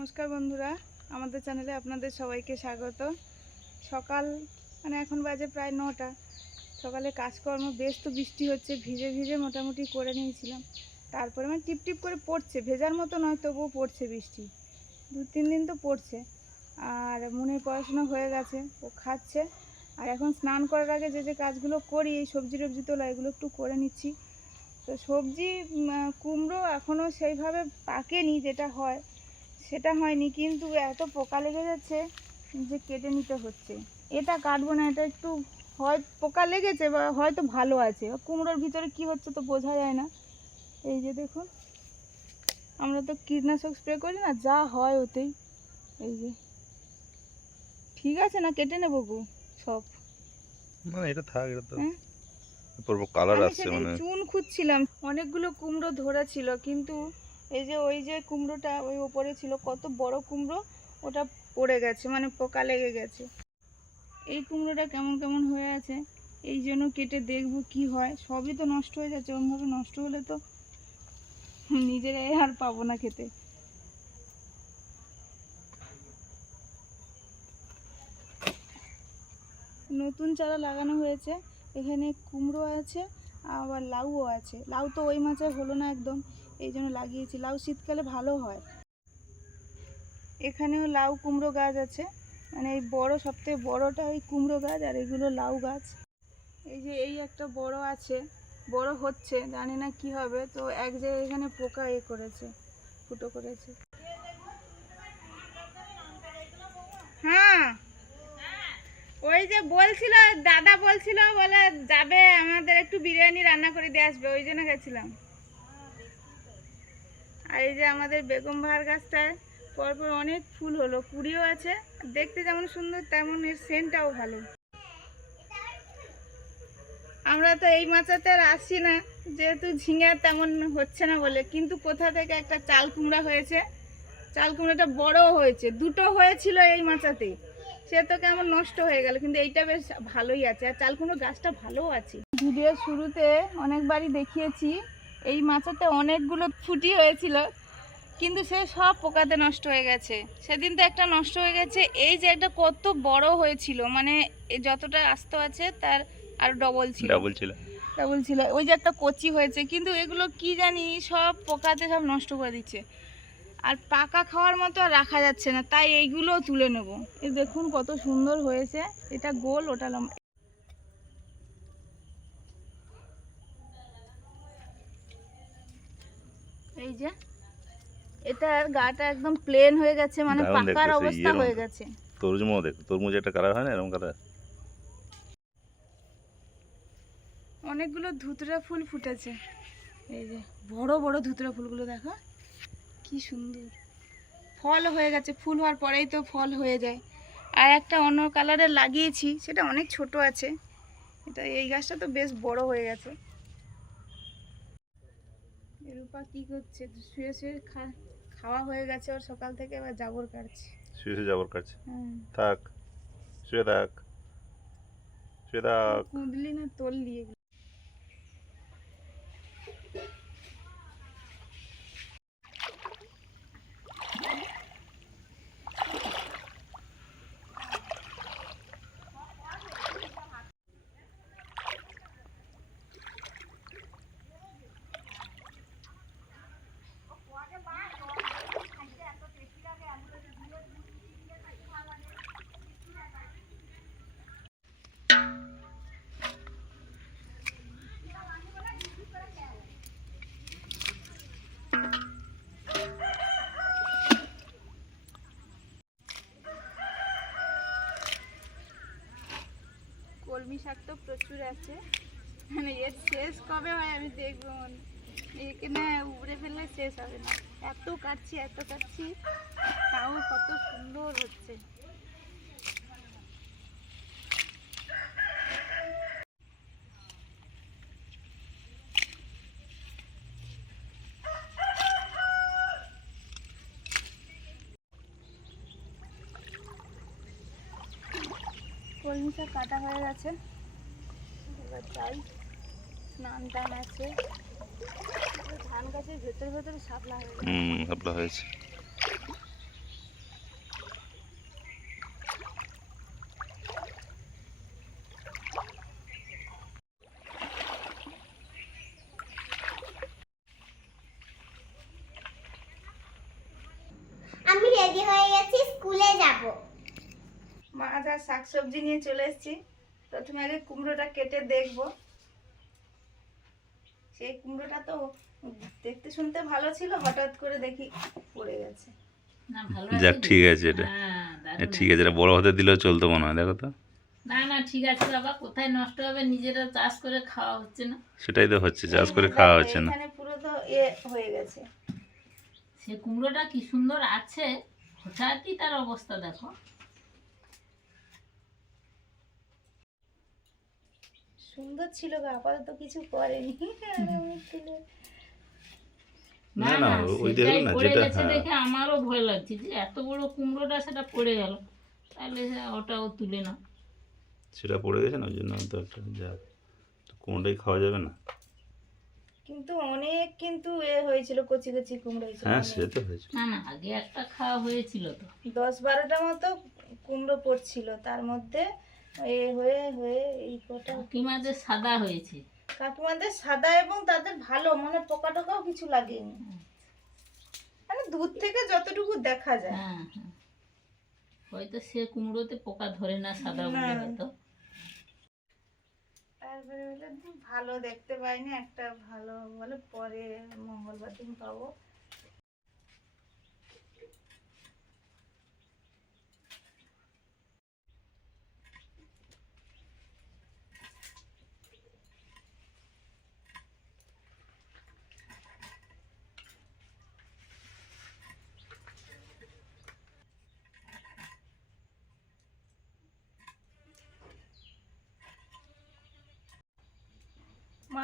নমস্কার বন্ধুরা, আমাদের চ্যানেলে আপনাদের সবাইকে স্বাগত। সকাল মানে এখন বাজে প্রায় নটা। সকালে কাজকর্ম বেশ তো বৃষ্টি হচ্ছে, ভিজে ভিজে মোটামুটি করে নিয়েছিলাম। তারপরে মানে টিপ টিপ করে পড়ছে, ভেজার মতো নয়, তবুও পড়ছে বৃষ্টি। দু তিন দিন তো পড়ছে। আর মনের পড়াশোনা হয়ে গেছে, ও খাচ্ছে। আর এখন স্নান করার আগে যে যে কাজগুলো করি, এই সবজি টবজি তোলা, এগুলো একটু করে নিচ্ছি। তো সবজি কুমড়ো এখনও সেইভাবে পাকেনি, যেটা হয়। সেটা হয়নি কিন্তু এত পোকা লেগে যাচ্ছে যে কেটে নিতে হচ্ছে। এটা কাটবো না এটা একটু হয় পোকা লেগেছে বা হয়তো ভালো আছে। কুমড়োর ভিতরে কি হচ্ছে তো বোঝা যায় না। এই যে দেখুন আমরা তো কীটনাশক স্প্রে করি না যা হয় ওতেই। এই যে। ঠিক আছে না কেটে নেব গো সব। না এটা থাক এটা তো হ্যাঁ? কালার আসছে মানে। চুন খুঁজছিলাম অনেকগুলো কুমড়ো ধরা ছিল কিন্তু এই যে, ওই যে কুমড়োটা ওই ওপরে ছিল, কত বড় কুমড়ো, ওটা পড়ে গেছে মানে পোকা লেগে গেছে। এই কুমড়োটা কেমন কেমন হয়ে আছে, এই জন্য কেটে দেখব কি হয়। সবই তো নষ্ট হয়ে যাচ্ছে, ওরমভাবে নষ্ট হলে তো নিজেরাই আর পাবো না খেতে। নতুন চারা লাগানো হয়েছে, এখানে কুমড়ো আছে, আবার লাউও আছে। লাউ তো ওই মাছে হলো না একদম। এই জন্য লাগিয়েছি। লাউ শীতকালে ভালো হয়। এখানেও লাউ কুমড়ো গাছ আছে। মানে এই বড়, সবথেকে বড়টা ওই কুমড়ো গাছ আর এগুলো লাউ গাছ। এই যে এই একটা বড় আছে। বড় হচ্ছে, জানি না কি হবে। তো এক জায়গায় এখানে পোকা এ করেছে, ফুটো করেছে। হ্যাঁ। ওই যে বলছিল, দাদা বলছিল বলে যাবে, আমাদের একটু বিরিয়ানি রান্না করে দিয়ে আসবে। ওই জন্য গেছিলাম। আর এই যে আমাদের বেগম বাহার গাছটায় পরপর অনেক ফুল হলো কুড়িও আছে। দেখতে যেমন সুন্দর, তেমন এর সেন্টটাও ভালো। আমরা তো এই মাচাতে আর আসি না, যেহেতু ঝিঙে তেমন হচ্ছে না বলে। কিন্তু কোথা থেকে একটা চাল কুমড়া হয়েছে, চাল কুমড়াটা বড় হয়েছে, দুটো হয়েছিল এই মাচাতেই সে তো কেমন নষ্ট হয়ে গেল, কিন্তু এইটা বেশ ভালোই আছে। আর চাল কুমড়ো গাছটা ভালোও আছে। ভিডিওর শুরুতে অনেকবারই দেখিয়েছি এই মাচাতে অনেকগুলো ফুটি হয়েছিল কিন্তু সে সব পোকাতে নষ্ট হয়ে গেছে। সেদিন তো একটা নষ্ট হয়ে গেছে। এই যে একটা কত বড় হয়েছিল মানে যতটা আস্ত আছে তার আর ডবল ছিল। ডাবল ছিল। ডাবল ছিল। ওই যে একটা কচি হয়েছে কিন্তু এগুলো কি জানি সব পোকাতে সব নষ্ট করে দিচ্ছে। আর পাকা খাওয়ার মতো আর রাখা যাচ্ছে না তাই এইগুলো তুলে নেব। এই দেখুন কত সুন্দর হয়েছে। এটা গোল ওটা লম্বা। এই যে এটার গাটা একদম প্লেন হয়ে গেছে মানে দারুণ পাকার দেখতেছে, অবস্থা ইয়ের হয়ে মতো। গেছে। তরমুজ দেখ তরমুজ একটা কালার হয় না এরকম কালার? অনেকগুলো ধুতরা ফুল ফুটেছে। এই যে বড় বড় ধুতরা ফুলগুলো দেখো কি সুন্দর। ফল হয়ে গেছে ফুল হওয়ার পরেই তো ফল হয়ে যায়। আর একটা অন্য কালারের লাগিয়েছি সেটা অনেক ছোট আছে। এটা এই গাছটা তো বেশ বড় হয়ে গেছে। রূপা কি করছে? শুয়ে শুয়ে খাওয়া হয়ে গেছে ওর সকাল থেকে এবার জাবর কাটছে। শুয়ে শুয়ে জাবর কাটছে? হ্যাঁ। থাক শুয়ে থাক শুয়ে থাক। কুঁদলি না তললি এগুলো কলমি শাক তো প্রচুর আছে। মানে এর শেষ কবে হয় আমি দেখব এখানে উপড়ে ফেললে শেষ হবে না। এত কাটছি এত কাটছি, তাও কত সুন্দর হচ্ছে। কলমি শাক কাটা হয়ে গেছে। একবার যাই স্নান টান আছে। ধান গাছের ভেতর ভেতর সাপলা হয়েছে। আমি স্কুলে যাব। মা যা শাকসবজি নিয়ে চলে এসেছি। প্রথমে আগে কুমড়োটা কেটে দেখব। সেই কুমড়োটা তো দেখতে শুনতে ভালো ছিল হঠাৎ করে দেখি পড়ে গেছে। না যাক ঠিক আছে এটা। হ্যাঁ, ঠিক আছে। এটা বড় হতে দিলেও চলতো মনে হয় দেখো তো। না না ঠিক আছে বাবা কোথায় নষ্ট হবে নিজেরা চাষ করে খাওয়া হচ্ছে না। সেটাই তো হচ্ছে চাষ করে খাওয়া হচ্ছে না। এখানে পুরো তো এ হয়ে গেছে। সে কুমড়োটা কি সুন্দর আছে হঠাৎই তার অবস্থা দেখো। সুন্দর ছিল গো আপাতত কিছু করেনি। না, না ওই সেটাই দেখো না, যেটা- গেছে হ্যাঁ। দেখে আমারও ভয় লাগছে যে এত বড় কুমড়োটা সেটা পড়ে গেল। তাহলে ওটাও তুলে না সেটা পড়ে গেছে না ওই জন্য তো একটা যাক তো খাওয়া যাবে না। কিন্তু অনেক কিন্তু এ হয়েছিল কচি কচি কুমড়ো হয়েছিল হ্যাঁ সে তো হয়েছে। না না আগে একটা খাওয়া হয়েছিল তো। দশ বারোটা মতো কুমড়ো পড়ছিল তার মধ্যে এ হয়ে হয়ে এই কটা কাকিমাদের সাদা হয়েছে। কাকিমাদের সাদা এবং তাদের ভালো মানে পোকা টোকাও কিছু লাগেনি। মানে দূর থেকে যতটুকু দেখা যায়। হ্যাঁ হ্যাঁ। হয়তো সে কুমড়োতে পোকা ধরে না সাদা বলে হয়তো। তারপরে ভালো দেখতে পাইনি একটা ভালো বলে পরে মঙ্গলবার দিন পাবো।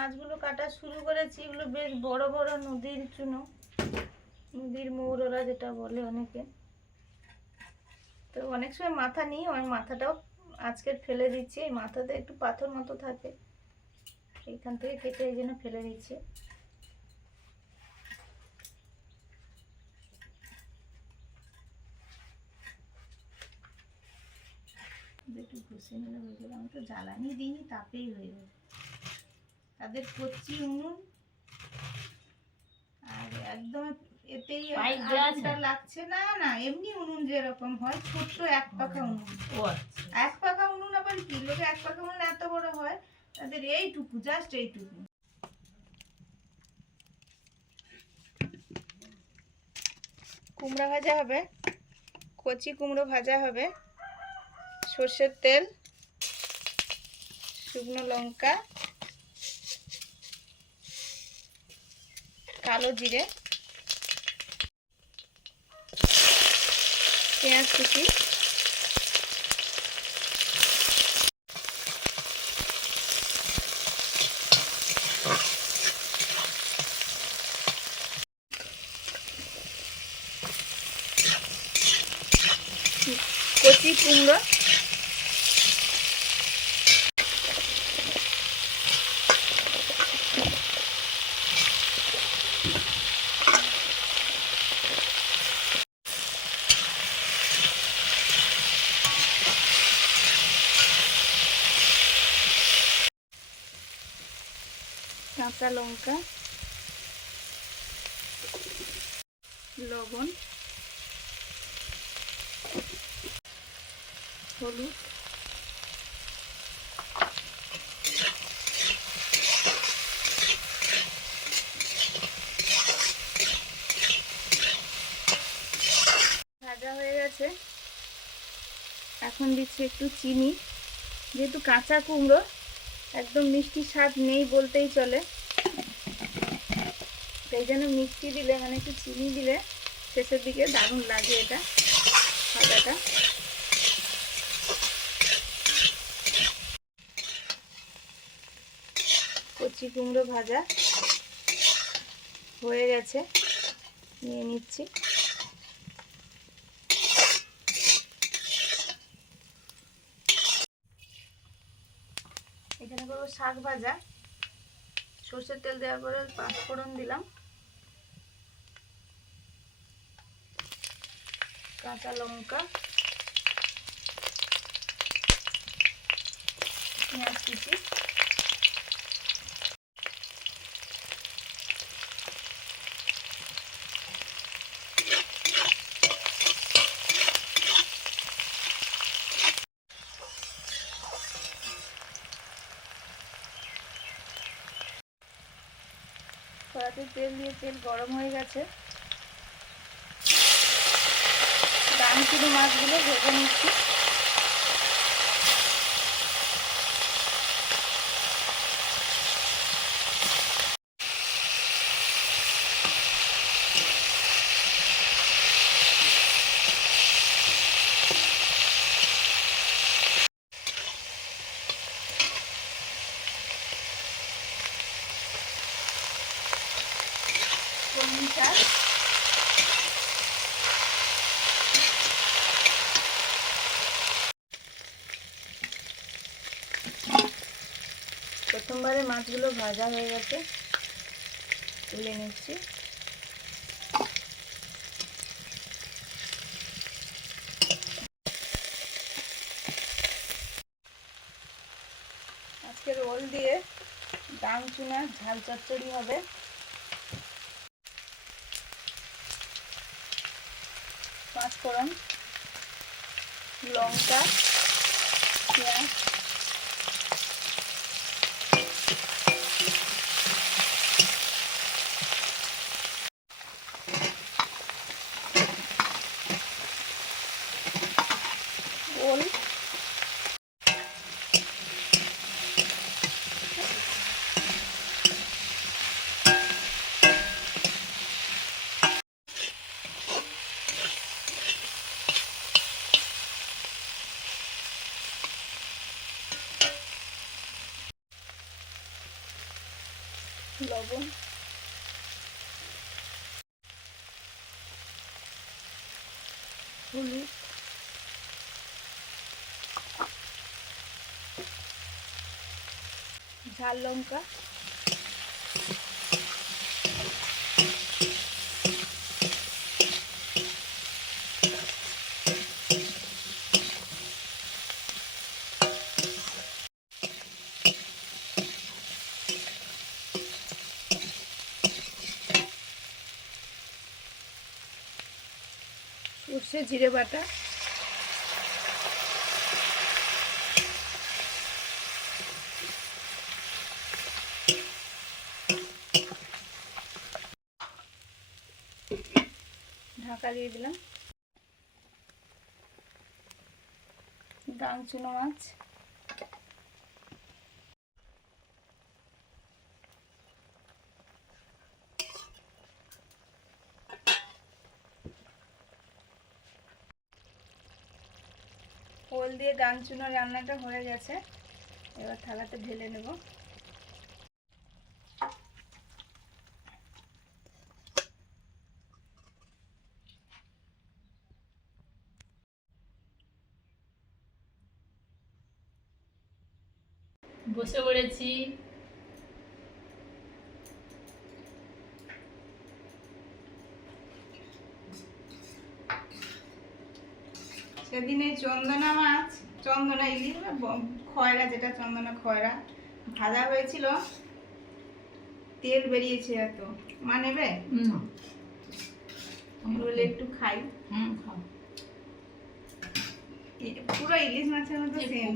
মাছগুলো কাটা শুরু করেছি, এগুলো বেশ বড় বড় নদীর চুনো নদীর মৌরলা যেটা বলে অনেকে। তো অনেক সময় মাথা নিই, ওই মাথাটাও আজকে ফেলে দিচ্ছি। এই মাথাতে একটু পাথর মতো থাকে। এইখান থেকে কেটে এই জন্য ফেলে দিচ্ছি। একটু ঘষে নিলে হয়ে আমি তো জ্বালানি দিইনি, তাপেই হয়ে যাবে তাদের কচি উনুন। আর একদম এতেই? আগুনটা লাগছে না না এমনি উনুন যেরকম হয় ছোট্ট এক পাকা উনুন। আচ্ছা। এক পাকা উনুন আবার কি? লোকে এক পাকা উনুন এত বড় হয় তাদের এইটুকু জাস্ট এইটুকু। কুমড়া ভাজা হবে কচি কুমড়ো ভাজা হবে সর্ষের তেল শুকনো লঙ্কা কালো জিরে। পেঁয়াজ কুচি কুমড়ো কাঁচা লঙ্কা, লবণ, হলুদ, ভাজা হয়ে গেছে। এখন দিচ্ছি একটু চিনি। যেহেতু কাঁচা কুমড়ো, একদম মিষ্টি স্বাদ নেই বলতেই চলে। সেই জন্য মিষ্টি দিলে মানে একটু চিনি দিলে শেষের দিকে দারুণ লাগে এটা ভাজাটা। কচি কুমড়ো ভাজা হয়ে গেছে, নিয়ে নিচ্ছি। এখানে করব শাক ভাজা। সর্ষের তেল দেওয়ার পরে পাঁচফোড়ন দিলাম। কাঁচা লঙ্কা পেঁয়াজ কুচি। তেল দিয়ে তেল গরম হয়ে গেছে। দামচিনি মাছগুলো ভেজে নিচ্ছি কলমি শাক প্রথমবারে মাছগুলো ভাজা হয়ে গেছে। তুলে নিচ্ছি। আজকে রোল দিয়ে ডাং চুনার ঝাল চচ্চড়ি হবে। পাঁচফোড়ন লঙ্কা, পেঁয়াজ ওল লবণ ঝাল লঙ্কা। সর্ষে জিরে বাটা। ঢাকা দিয়ে দিলাম। দাংচুনো মাছ। ওল দিয়ে ডাং চুনো রান্নাটা হয়ে গেছে। এবার থালাতে ঢেলে নেব। বসে পড়েছি সেদিন এই চন্দনা মাছ চন্দনা ইলিশ খয়রা যেটা চন্দনা খয়রা। ভাজা হয়েছিল। তেল বেরিয়েছে এত। মা নেবে? বলে একটু খাই। পুরো ইলিশ মাছের মতো সেম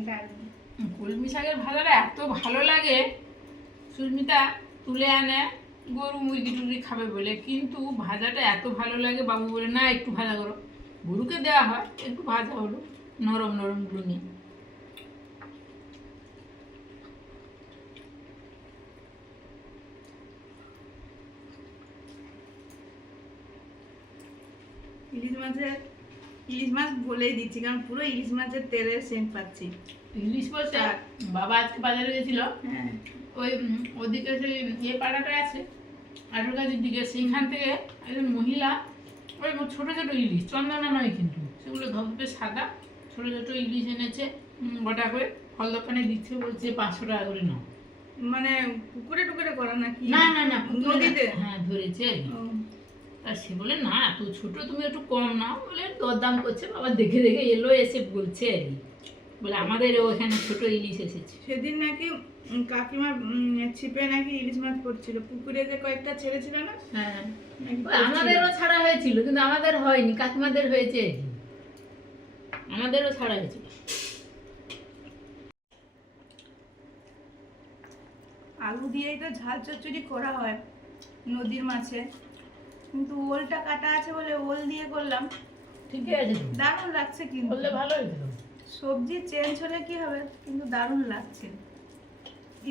কলমি শাকের ভাজাটা এত ভালো লাগে সুস্মিতা তুলে আনে গরু মুরগি টুরগি খাবে বলে। কিন্তু ভাজাটা এত ভালো লাগে বাবু বলে না একটু ভাজা করো। গরুকে দেওয়া হয় একটু ভাজা হলো। নরম নরম গুঁড়ি ইলিশ মাছের ইলিশ মাছ বলেই দিচ্ছি কারণ পুরো ইলিশ মাছের তেলের সেন্ট পাচ্ছি। ইলিশ বলতে শাক। বাবা আজকে বাজারে গেছিল। হ্যাঁ। ওই ওদিকে সেই ইয়ে পাড়াটা আছে। আঠেরো গাছের দিকে। সেইখান থেকে একজন মহিলা ওই ছোট ছোট ইলিশ চন্দনা নয় কিন্তু সেগুলো ধপধপে সাদা। ছোট ছোট ইলিশ এনেছে গোটা করে ফল দোকানে দিচ্ছে বলছে পাঁচশো টাকা করে নাও। মানে পুকুরে টুকুরে করা নাকি? না না না নদীতে? হ্যাঁ ধরেছে। আর সে বলে না এত ছোট তুমি একটু কম নাও। বলে দরদাম করছে বাবা দেখে দেখে এলো এসে বলছে আর কি। বলে আমাদের ওখানে ছোট ইলিশ এসেছে। সেদিন নাকি কাকিমা ছিপে নাকি ইলিশ মাছ পড়ছিল। পুকুরে যে কয়েকটা ছেড়েছিল না? হ্যাঁ। আমাদেরও ছাড়া হয়েছিল কিন্তু আমাদের হয়নি কাকিমাদের হয়েছে আমাদেরও ছাড়া হয়েছিল আলু দিয়েই তো ঝাল চচ্চড়ি করা হয় নদীর মাছে। কিন্তু ওলটা কাটা আছে বলে ওল দিয়ে করলাম। ঠিকই আছে। দারুণ লাগছে কিন্তু। বললে ভালো হয়েছে তো। সবজি চেঞ্জ হলে কি হবে? কিন্তু দারুণ লাগছে।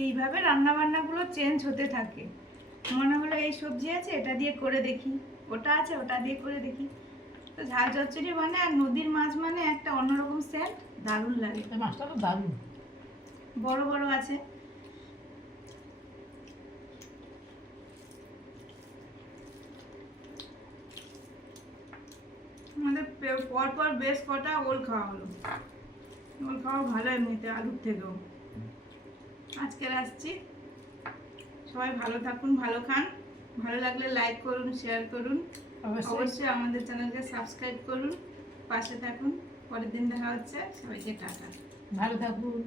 এইভাবে রান্না বান্নাগুলো চেঞ্জ হতে থাকে। মনে হলো এই সবজি আছে এটা দিয়ে করে দেখি। ওটা আছে ওটা দিয়ে করে দেখি। তো ঝাল চচ্চড়ি মানে আর নদীর মাছ মানে একটা অন্যরকম দারুণ লাগে। মাছটা তো দারুণ। বড় বড় আছে। আমাদের পে- পর পর বেশ কটা ওল খাওয়া হলো। ওল খাওয়া ভালো এমনিতে আলুর থেকেও। আজকের আসছি। সবাই ভালো থাকুন ভালো খান। ভালো লাগলে লাইক করুন শেয়ার করুন। অবশ্যই। আমাদের চ্যানেলকে সাবস্ক্রাইব করুন পাশে থাকুন। পরের দিন দেখা হচ্ছে। সবাইকে টাটা। ভালো থাকুন।